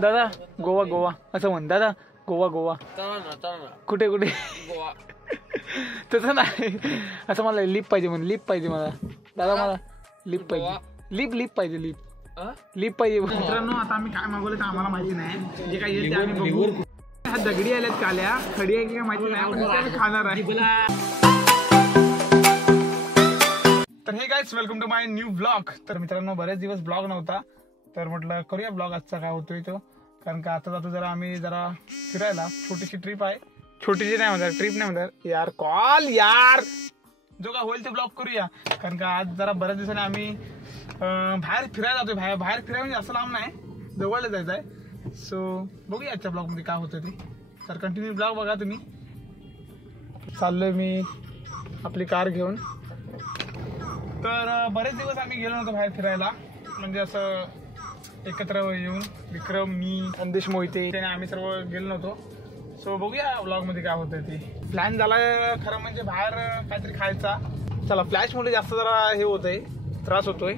दादा गोवा गोवा असं म्हण दादा गोवा गोवा कुठे कुठे तसं नाही असं मला लिप पाहिजे म्हण लिप पाहिजे मला दादा मला लिप पाहिजे लिप पाहिजे लिप पाहिजे. मित्रांनो आता आम्ही काय मागवलं तर आम्हाला माहिती नाही जे काय येईल ते आम्ही बघू. ह्या दगडी आल्यात काल्या खडी आहे की काय माहिती नाही पण आम्ही खाणार आहे. तर hey guys welcome to my new blog. तर मित्रांनो बरेच दिवस ब्लॉग नव्हता तर म्हटलं करूया ब्लॉग आजचा काय होतोय तो. कारण का आता जातो जरा आम्ही जरा फिरायला. छोटीशी ट्रिप आहे. छोटीशी नाही म्हणतात ट्रिप नाही म्हणतात यार कॉल यार जो काय होईल ते ब्लॉग करूया. कारण का आज जरा बऱ्याच दिवसांनी आम्ही बाहेर फिरायला जातोय. बाहेर फिरायला म्हणजे असं लांब नाही जवळला जायचं आहे. सो बघूया आजच्या ब्लॉगमध्ये काय होतं ते. तर कंटिन्यू ब्लॉग बघा तुम्ही. चाललोय मी आपली कार घेऊन. तर बरेच दिवस आम्ही गेलो नव्हतो बाहेर फिरायला म्हणजे असं एकत्र येऊन विक्रम मी संदेश मोहिते त्याने आम्ही सर्व गेलो नव्हतो. सो बघूया व्लॉगमध्ये काय होतं ते. प्लॅन झालाय खरं म्हणजे बाहेर काहीतरी खायचा. चला फ्लॅशमुळे जास्त जरा हे होतंय त्रास होतोय.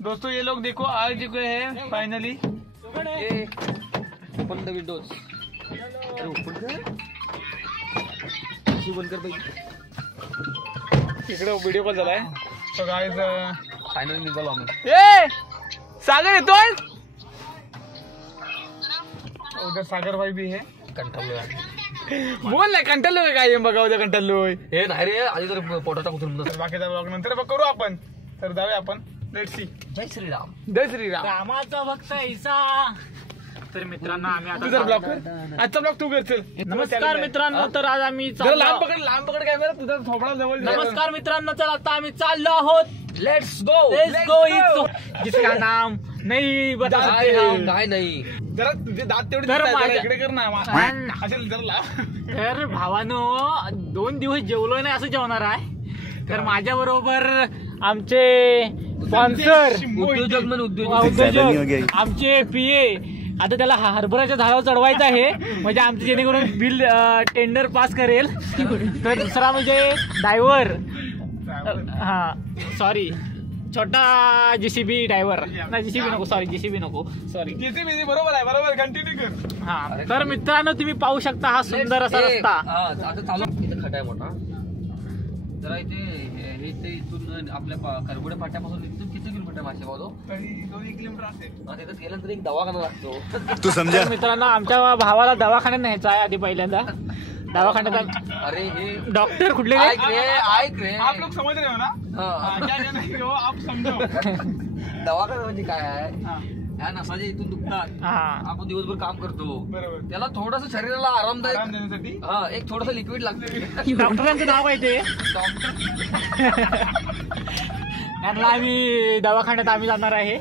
दोस्तों ये लोग देखो आ चुके हैं फाइनली. Open the Windows. इकडे व्हिडिओ कॉल झालाय. सो गाइस फायनली निघालो आम्ही. ए सागर येतोय. उधर सागर भाई भी है. कंटाळलोय बोल ना कंटाळलोय काय बघा उद्या कंटाळलोय. हे नाही रे आधी तर पोटाचा कुठून बाकीचा ब्लॉग नंतर करू आपण. तर जाऊया आपण. Let's see. जय श्रीराम. जय श्रीराम. रामाचा भक्त ऐसा. तर मित्रांनो आम्ही तू जर ब्लॉग कर आजचा ब्लॉग तू कर चल. नमस्कार मित्रांनो. तर आज आम्ही लांब पकड कॅमेरा तुझा थोपडा जवळ. नमस्कार मित्रांनो. तर आता आम्ही चाललो आहोत. Let's go. जिसका नाम नाही बता काय नाही जरा तुझे दात तेवढे तर इकडे कर ना असेल जरा. तर भावानो 2 दिवस जेवलोय नाही असं जेवणार आहे. तर माझ्या बरोबर आमचे स्पॉन्सर उद्योजक म्हणून उद्योजक आमचे पीए. आता त्याला हरभऱ्याच्या झाडावर चढवायचं आहे म्हणजे आमचं जेणेकरून बिल टेंडर पास करेल. तर दुसरा म्हणजे ड्रायव्हर. हा सॉरी छोटा जेसीबी ड्रायव्हर. नाही जेसीबी नको सॉरी जेसीबी नको सॉरी जेसीबी बरोबर आहे बरोबर कंटिन्यू कर. हा तर मित्रांनो तुम्ही पाहू शकता हा सुंदर असा रस्ता. आता चालू इथे खड्डा आहे मोठा जरा. इथे इथून आपल्या करगुडे फाट्यापासून इथून किती किलोमीटर मासे पावतो. 2 किलोमीटर असेल. तिथं गेल्यानंतर एक दवाखाना लागतो. तू समजा. मित्रांनो आमच्या भावाला दवाखान्यात न्यायचा आहे आधी पहिल्यांदा. दवाखान्यात अरे हे डॉक्टर कुठले ऐक रे आप लोग समझ रहे हो ना. क्या क्या नहीं हो आप समझो. दवाखाना म्हणजे काय आहे. ह्या नसाच्या इथून दुखतात. आपण दिवसभर काम करतो बरोबर. त्याला थोडस शरीराला आरामदायक आराम देण्यासाठी हा एक थोडस लिक्विड लागतं. डॉक्टरांचं नाव आहे ते. त्यांना आम्ही दवाखान्यात आम्ही जाणार आहे.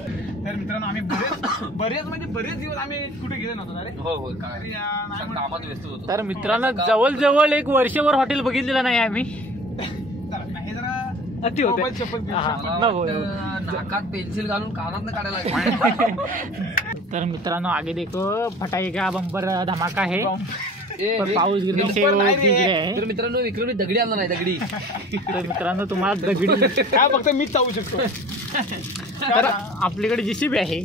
तर मित्रांनो आम्ही बरेच दिवस आम्ही कुठे गेले नव्हतो अरे. हो कामात व्यस्त होतो. तर मित्रांनो जवळ 1 वर्षभर हॉटेल बघितलेलं नाही आम्ही. हे जरा अति होते. नाकात पेन्सिल घालून कानात काढायला लागेल. तर मित्रांनो आगे देखो फटाके का बंपर धमाका है. पाऊस गिरने से तर मित्रांनो विक्रमी दगडी आणला नाही दगडी. तर मित्रांनो तुम्हाला दगडी काय फक्त मीच चावू शकतो. तर आपल्याकडे जेसीबी आहे.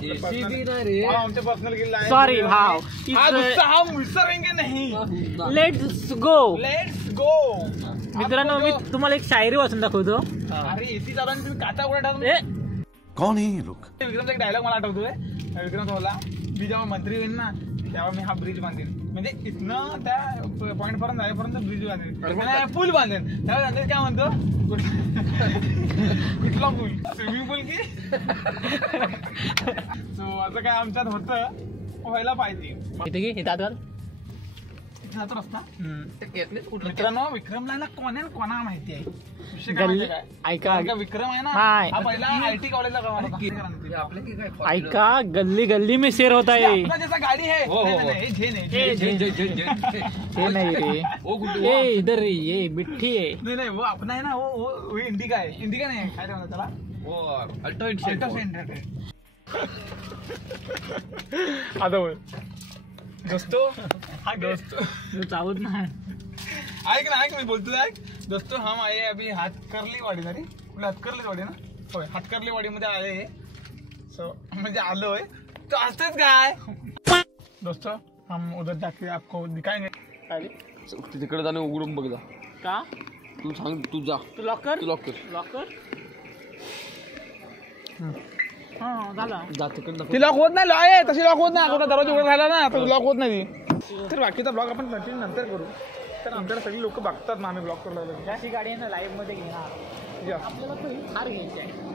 जेसीबी नाही रे आमच्या पर्सनल गिल्ला आहे. सॉरी भाव. हम विसरेंगे नहीं. Let's go. मित्रांनो मी तुम्हाला एक शायरी वाचून दाखवतो. अरे एसी चालू तुम्ही काचा कुठे टाकून कौन है ये लोग. विक्रमचा एक डायलॉग मला आठवतोय. विक्रम बोला मी जेव्हा मंत्री होईल ना तेव्हा मी हा ब्रिज बांधेन. म्हणजे इथनं त्या पॉईंट पर्यंत जाईपर्यंत ब्रिज बांधेन पूल बांधेन. त्यावेळेस अंदाज काय म्हणतो कुठला पूल स्विमिंग पूल की. सो असं काय आमच्यात होतं व्हायला पाहिजे. इथे घे दात घाल. रस्ता मित्रांनो विक्रमला ना कोणा माहिती आहे. ऐका विक्रम आहे ना हा पहिला IT कॉलेजला करणार. ऐका गल्ली गल्ली में शेर होता है. जैसा गाडी है नहीं रे ये इधर ये मिट्टी है. नहीं वो अपना है ना वो इंडिका है. इंडिका नाही काय म्हणतात त्याला वो अल्टो. आता दोस्तो चावत नाही. ऐक ना मी बोलतो ऐक दोस्तो हम आए अभी हातकर्ली वाडी. कुठे हातकर्ली वाडी ना होय हातकर्ली वाडी मध्ये आले. सो म्हणजे आलोय तो असतेच काय दोस्तों हम उधर जाके आपको दिखाएंगे तिकडे जाणे उघडून बघ जा का तू सांग तू जा तू लॉकर लॉकर हा झाला जा तिकडे ती लॉक होत नाही आहे तशी लॉक होत नाही आता दरवाजा उघडा राहिला ना तर लॉक होत नाही ती. तर बाकीचा ब्लॉग आपण कंटिन्यू नंतर करू तर आमच्याला सगळी लोक बघतात ना आम्ही ब्लॉग करू लागलो अशी गाडी आहे ना लाईव्ह मध्ये घेणार या. आपल्याला तो थार घ्यायची आहे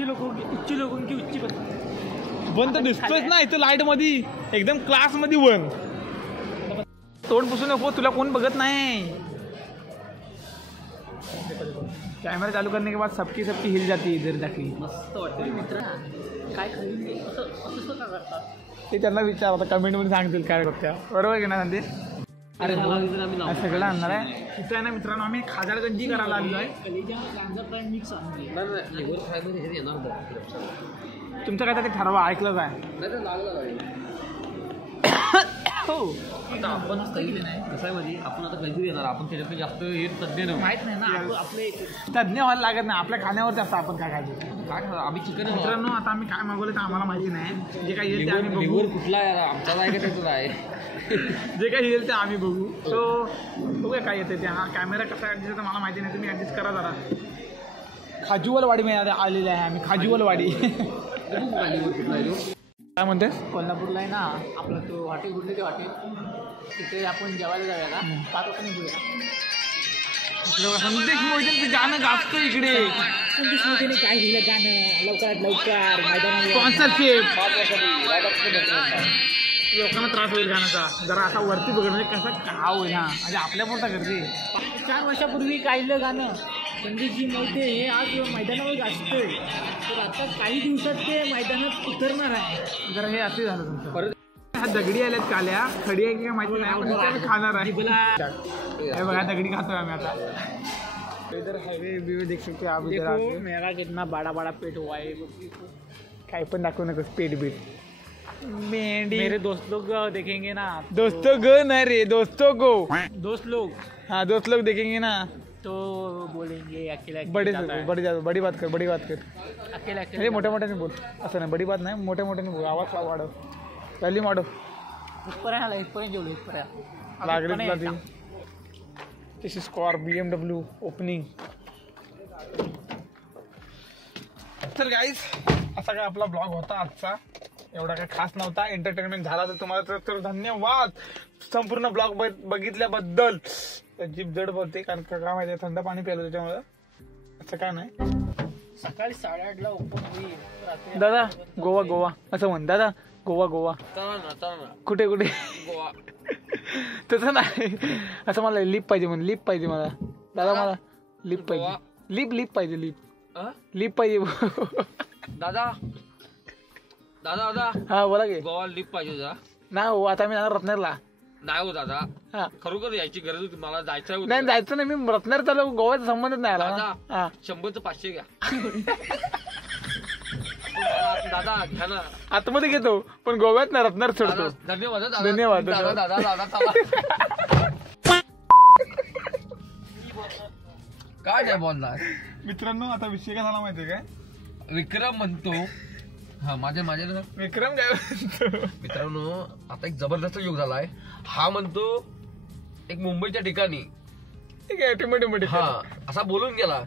उच्च लोकं की उच्च पसंत वन तर दिसतोच ना इथं लाईट मध्ये एकदम क्लास मध्ये वन तोंड पुसू नको तुला कोण बघत नाही कैमरा चालू करने के बाद सबकी हिल जाती इधर जाके मस्त वाटते मित्र काय खरेदी असं का करतात ते त्यांना विचार आता कमेंट मध्ये सांगतील काय करत्या बरोबर की ना संदेश अरे हा सगळं आणणार आहे इथं आहे ना मित्रांनो आम्ही खाजाडगंजी करायला आलेलो आहे कलेजा गांजा फ्राय मिक्स आणली तुमचं काय तरी ठरवा ऐकलं काय हो आता आपण कसं आहे म्हणजे आपण आता कधी येणार आपण त्याच्यात जास्त हे तज्ञ नाही माहित नाही ना आपले तज्ञ व्हायला लागत नाही आपल्या खाण्यावर जास्त आपण काय खायचं काय खाणार आम्ही चिकन मित्रांनो आता आम्ही काय मागवलं तर आम्हाला माहिती नाही जे काही येईल ते आम्ही बघू लिव्हर कुठला आहे आमचा आहे का त्याचं आहे जे काही येईल ते आम्ही बघू सो बघूया काय येते ते हा कॅमेरा कसा ॲडजस्ट तर मला माहिती नाही तुम्ही ॲडजस्ट करा जरा खाजूवलवाडी मध्ये आलेले आहे आम्ही खाजूवलवाडी काय म्हणतेस कोल्हापूरला आहे ना आपला तो हॉटेल कुठले ते हॉटेल तिथे आपण जेवायला जाऊया ना 5 वाजता निघूया संदेश मोहिते गाणं गाजतो इकडे संदेश मोदीने काय लिहिलं गाणं लवकरात लवकर मैदानावर स्पॉन्सरशिप लोकांना त्रास होईल गाण्याचा जरा असा वरती बघ म्हणजे कसं का होईल हा म्हणजे आपल्या पुरता करते 4 वर्षापूर्वी काढलं गाणं संदेशजी मोहिते हे आज मैदानावर गाजतंय तर आता काही दिवसात ते मैदानात उतरणार आहे जरा हे असं झालं तुमचं हा दगडी आल्यात काल्या खडी आहे की काय माहिती नाही पण आम्ही खाणार आहे हे बघा दगडी खातोय आम्ही आता इधर हायवे बिवे देख सकते आप इधर देखो आके मेरा कितना बड़ा बड़ा पेट हुआ है काही पण दाखवू नकोस पेट बीट मेंढी मेरे दोस्त लोग देखेंगे ना दोस्तों गो ना रे दोस्तों गो दोस्त लोग हाँ दोस्त लोग देखेंगे ना तो बोलेंगे अकेला बड़ी जाता है। बड़ी बात कर अकेला अरे मोठ्या मोठ्याने बोल असं नाही बडी बात नाही मोठ्या मोठ्याने बोल आवाज वाढव व्हॅल्यूम वाढव इथपर्यंत इथपर्यंत जेवलो इथपर्यंत लागली तुला ती दिस इज कार BMW ओपनिंग तर गाईज असा काय आपला ब्लॉग होता आजचा एवढा काय खास नव्हता एंटरटेनमेंट झाला तर तुम्हाला तर धन्यवाद संपूर्ण ब्लॉग बघितल्याबद्दल जीभ जड बोलते कारण का काय माहिती थंड पाणी प्यायलं त्याच्यामुळं असं काय नाही सकाळी 8:30 ला ओपन होईल रात्री दादा गोवा असं म्हण दादा गोवा कुठे गोवा तसं नाही असं मला लिप पाहिजे मला दादा मला लिप पाहिजे लिप पाहिजे दादा हा बोला की गोवा लिफ्ट पाहिजे होता नाही हो आता मी जाणार रत्नागिरीला नाही हो दादा हा खरोखर यायची गरज होती मला जायचं नाही जायचं नाही मी रत्नागिरी चालू गोव्याचा संबंधच नाही आला दादा हा 100चं 500 घ्या दादा घ्या ना आतमध्ये घेतो पण गोव्यात नाही रत्नागिरी सोडतो धन्यवाद धन्यवाद. काय नाही बोलणार मित्रांनो आता विषय काय झाला माहितीये काय विक्रम म्हणतो हा माझ्या विक्रम काय म्हणतो? मित्रांनो आता एक जबरदस्त योग झालाय हा म्हणतो एक मुंबईच्या ठिकाणी ठीक आहे ऑटोमॅटिक हा असा बोलून गेला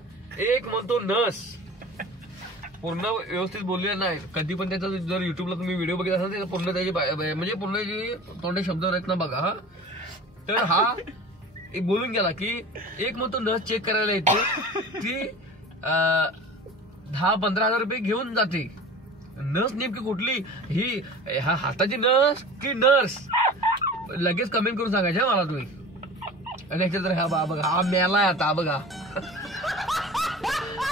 एक म्हणतो नस पूर्ण व्यवस्थित बोललेला नाही कधी पण त्याचा जर युट्यूबला तुम्ही व्हिडिओ बघितला असाल तर पूर्ण त्याची म्हणजे पूर्ण जी तोंडी शब्द आहेत ना बघा हा तर हा एक बोलून गेला की एक म्हणतो नस चेक करायला येते ती 10-15 हजार रुपये घेऊन जाते नस नेमकी कुठली ही हा हाताची नस की नर्स लगेच कमेंट करून सांगायचे मला तुम्ही आणि ह्याच्यात हा बघा हा मेलाय आता बघा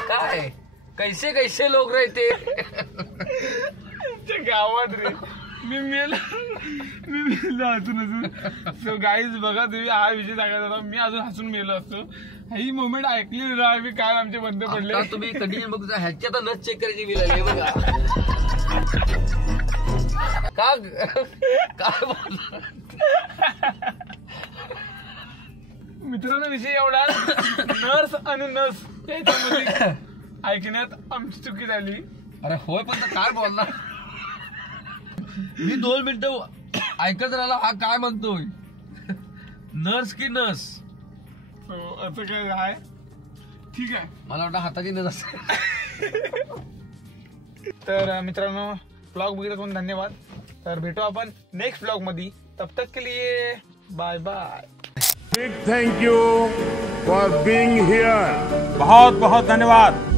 काय कैसे लोक राहते गावात रे मी मेल अजून सो गाईज बघा तुम्ही हा विषय सांगायचा होता मी अजून हसून मेलो असतो ही मुवमेंट ऐकली ना मी काल आमचे बंद पडले आता तुम्ही कंटिन्यू बघता ह्याची आता नस चेक करायची मिळाली बघा काय बोलला मित्रांनो विषय एवढा नर्स आणि नस याच्यामध्ये ऐकण्यात आमची चुकी झाली अरे होय पण तर काय बोलणार मी 2 मिनिटं ऐकत राहिला हा काय म्हणतोय नर्स की नर्स असं काय आहे ठीक आहे. मला वाटतं हाताची नस असते. तर मित्रांनो ब्लॉग बघितला म्हणून धन्यवाद. तर भेटू आपण नेक्स्ट ब्लॉग मध्ये. तब तक के लिए bye bye. Big thank you for being here. बहुत बहुत धन्यवाद.